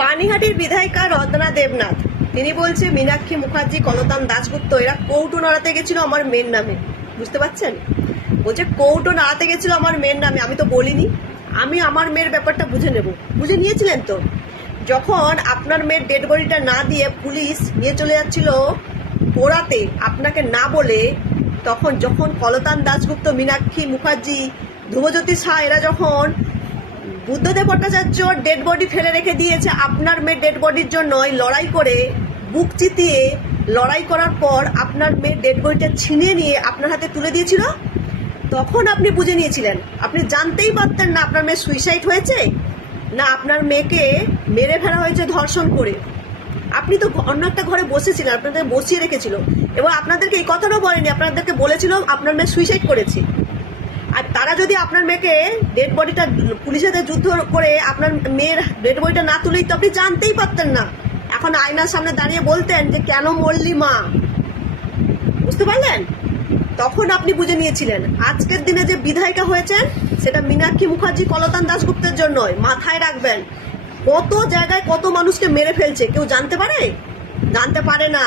পানিহাটির বিধায়িকা রত্না দেবনাথ তিনি বলছে মীনাক্ষী মুখার্জি, কলতান দাশগুপ্ত এরা কৌটো নাড়াতে গেছিল আমার মেয়ের নামে। বুঝতে পারছেন? বলছে কৌটো নাড়াতে গেছিল আমার মেয়ের নামে। আমি তো বলিনি, আমি আমার মেয়ের ব্যাপারটা বুঝে নেব। বুঝে নিয়েছিলেন তো? যখন আপনার মেয়ের ডেড বডিটা না দিয়ে পুলিশ নিয়ে চলে যাচ্ছিল পোড়াতে আপনাকে না বলে, যখন কলতান দাশগুপ্ত, মীনাক্ষী মুখার্জি, ধ্রুবজ্যোতি শাহ এরা যখন বুদ্ধদেব ভট্টাচার্য ডেড বডি ফেলে রেখে দিয়েছে আপনার মেয়ের ডেড বডির জন্য, লড়াই করে বুক চিতিয়ে লড়াই করার পর আপনার মেয়ের ডেড বডিটা ছিনিয়ে নিয়ে আপনার হাতে তুলে দিয়েছিল, তখন আপনি বুঝে নিয়েছিলেন। আপনি জানতেই পারতেন না আপনার মেয়ে সুইসাইড হয়েছে না আপনার মেয়েকে মেরে ফেলা হয়েছে ধর্ষণ করে। আপনি তো অন্য একটা ঘরে বসেছিলেন, আপনাদের বসিয়ে রেখেছিল এবং আপনাদেরকে এই কথাটাও বলেনি, আপনাদেরকে বলেছিল আপনার মেয়ে সুইসাইড করেছে। আর তারা যদি আপনার মেয়েকে ডেড বডিটা পুলিশের সাথে যুদ্ধ করে আপনার মেয়ের ডেড বডিটা না তুলেই তো আপনি জানতেই পারতেন না। এখন আয়নার সামনে দাঁড়িয়ে বলতেন যে কেন মরলি মা। বুঝতে পারলেন? তখন আপনি বুঝে নিয়েছিলেন। আজকের দিনে যে বিধায়িকা হয়েছেন সেটা মীনাক্ষী মুখার্জি, কলতান দাশগুপ্তের জন্য। মাথায় রাখবেন, কত জায়গায় কত মানুষকে মেরে ফেলছে কেউ জানতে পারে? জানতে পারে না।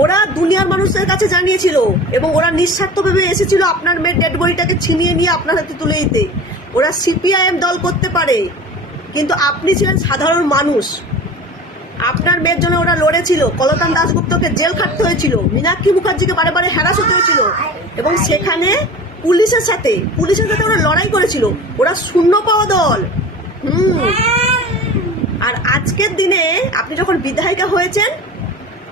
ওরা দুনিয়ার মানুষের কাছে জানিয়েছিল এবং ওরা নিঃস্বার্থভাবে এসেছিল আপনার মেয়ের ডেড বডিটাকে ছিনিয়ে নিয়ে আপনার হাতে তুলে দিতে। ওরা সিপিআইএম দল করতে পারে, কিন্তু আপনি ছিলেন সাধারণ মানুষ। আপনার মেয়ের জন্য ওরা লড়েছিল। কলতান দাশগুপ্তকে জেল খাটতে হয়েছিল, মীনাক্ষী মুখার্জিকে বারে বারে হ্যারাস হতে হয়েছিল এবং সেখানে পুলিশের সাথে ওরা লড়াই করেছিল। ওরা শূন্য পাওয়া দল। আর আজকের দিনে আপনি যখন বিধায়িকা হয়েছেন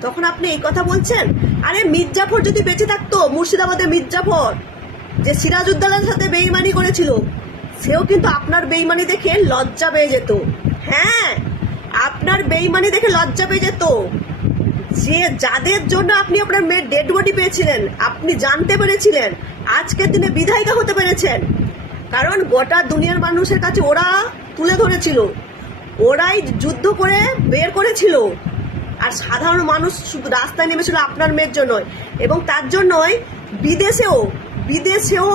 তখন আপনি এই কথা বলছেন। আরে মির্জাফর যদি বেঁচে থাকতো, মুর্শিদাবাদের মির্জাফর যে সিরাজউদ্দৌলার সাথে বেইমানি করেছিল, সেও কিন্তু আপনার বেইমানি দেখে লজ্জা পেয়ে যেত। হ্যাঁ, আপনার বেইমানি দেখে লজ্জা পেয়ে যেত। যে যাদের জন্য আপনি আপনার মেয়ের ডেড বডি পেয়েছিলেন, আপনি জানতে পেরেছিলেন, আজকের দিনে বিধায়িকা হতে পেরেছেন, কারণ গোটা দুনিয়ার মানুষের কাছে ওরা তুলে ধরেছিল, ওরাই যুদ্ধ করে বের করেছিল। আর সাধারণ মানুষ শুধু রাস্তায় নেমেছিল আপনার মেয়ের জন্য, এবং তার জন্যই বিদেশেও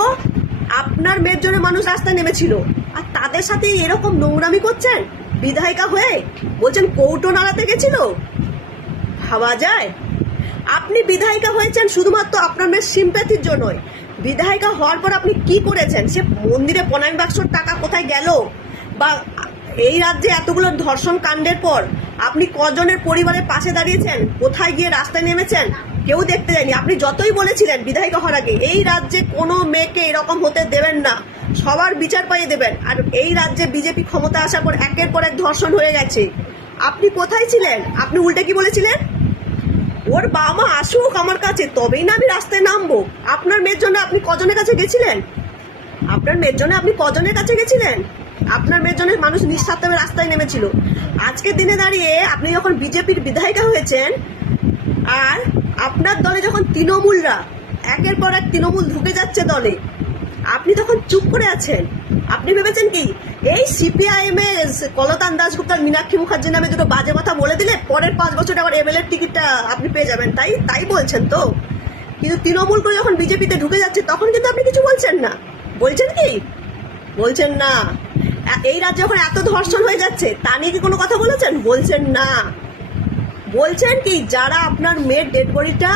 আপনার মেয়ের জন্য মানুষ রাস্তায় নেমেছিল। আর তাদের সাথে এরকম নোংরামি করছেন বিধায়িকা হয়ে, বলছেন কৌটো নাড়াতে গেছিল। ভাবা যায়? আপনি বিধায়িকা হয়েছেন শুধুমাত্র আপনার মেয়ের সিম্প্যাথির জন্যই। বিধায়িকা হওয়ার পর আপনি কি করেছেন? সে মন্দিরে প্রণামী বাক্সর টাকা কোথায় গেল, বা এই রাজ্যে এতগুলো ধর্ষণ কাণ্ডের পর আপনি কজনের পরিবারের পাশে দাঁড়িয়েছেন, কোথায় গিয়ে রাস্তায় নেমেছেন, কেউ দেখতে যায়নি। আপনি যতই বলেছিলেন বিধায়িকা হওয়ার আগে এই রাজ্যে কোনো মেয়েকে এরকম হতে দেবেন না, সবার বিচার পাইয়ে দেবেন। আর এই রাজ্যে বিজেপি ক্ষমতা আসার পর একের পর এক ধর্ষণ হয়ে গেছে। আপনি কোথায় ছিলেন? আপনি উল্টে কি বলেছিলেন? ওর বাবা মা আসুক আমার কাছে তবেই না আমি রাস্তায় নামবো। আপনার মেয়ের জন্য আপনি কজনের কাছে গেছিলেন? আপনার মেয়ের জন্য আপনি কজনের কাছে গেছিলেন? আপনার মেয়ের জন্য মানুষ নিঃস্বার্থভাবে রাস্তায় নেমেছিল। আজকের দিনে দাঁড়িয়ে আপনি যখন বিজেপির বিধায়িকা হয়েছেন, আর আপনার দলে যখন তৃণমূলরা একের পর এক তৃণমূল ঢুকে যাচ্ছে দলে, আপনি তখন চুপ করে আছেন। আপনি ভেবেছেন কি এই সিপিআইএম এর কলতান দাশগুপ্ত আর মীনাক্ষী মুখার্জির নামে দুটো বাজে কথা বলে দিলে পরের 5 বছরে আবার এমএলএর টিকিটটা আপনি পেয়ে যাবেন, তাই বলছেন তো? কিন্তু তৃণমূল করে যখন বিজেপিতে ঢুকে যাচ্ছে তখন কিন্তু আপনি কিছু বলছেন না। বলছেন কি? বলছেন না। এই রাজ্যে যখন এত ধর্ষণ হয়ে যাচ্ছে তা নিয়ে কি কোনো কথা বলেছেন? বলছেন না। বলছেন কি যারা আপনার মেয়ের ডেড বডিটা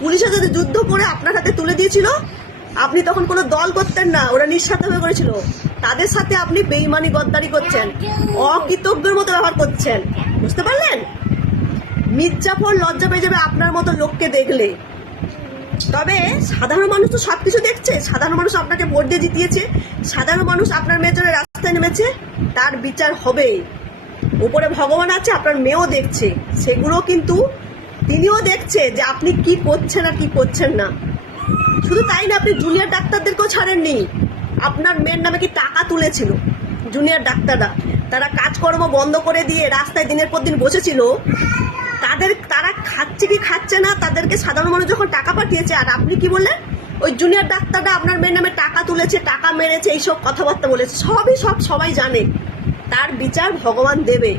পুলিশের সাথে যুদ্ধ করে আপনার হাতে তুলে দিয়েছিল, আপনি তখন কোনো দল করতেন না, ওরা নিঃস্বার্থভাবে করেছিল, তাদের সাথে আপনি বেইমানি গদ্দারি করছেন, অকৃতজ্ঞের মতো ব্যবহার করছেন। বুঝতে পারলেন? মির্জাফর লজ্জা পেয়ে যাবে আপনার মতো লোককে দেখলে। তবে সাধারণ মানুষ তো সবকিছু দেখছে। সাধারণ মানুষ আপনাকে ভোট দিয়ে জিতিয়েছে, সাধারণ মানুষ আপনার মেয়ের জন্য রাস্তায় নেমেছে, তার বিচার হবে। উপরে ভগবান আছে, আপনার মেয়েও দেখছে, সেগুলো কিন্তু তিনিও দেখছে যে আপনি কি করছেন আর কি করছেন না। শুধু তাই না, আপনি জুনিয়র ডাক্তারদেরকেও ছাড়েননি। আপনার মেয়ের নামে কি টাকা তুলেছিল জুনিয়র ডাক্তাররা, তারা কাজকর্ম বন্ধ করে দিয়ে রাস্তায় দিনের পর দিন বসেছিল। তারা খাচ্ছে কি খাচ্ছে না, তাদেরকে সাধারণ মানুষ যখন টাকা পাঠিয়েছে, আর আপনি কি বললেন? ওই জুনিয়র ডাক্তাররা আপনার মেয়ের নামে টাকা তুলেছে, টাকা মেরেছে, এইসব কথাবার্তা বলেছে। সবাই জানে, তার বিচার ভগবান দেবে।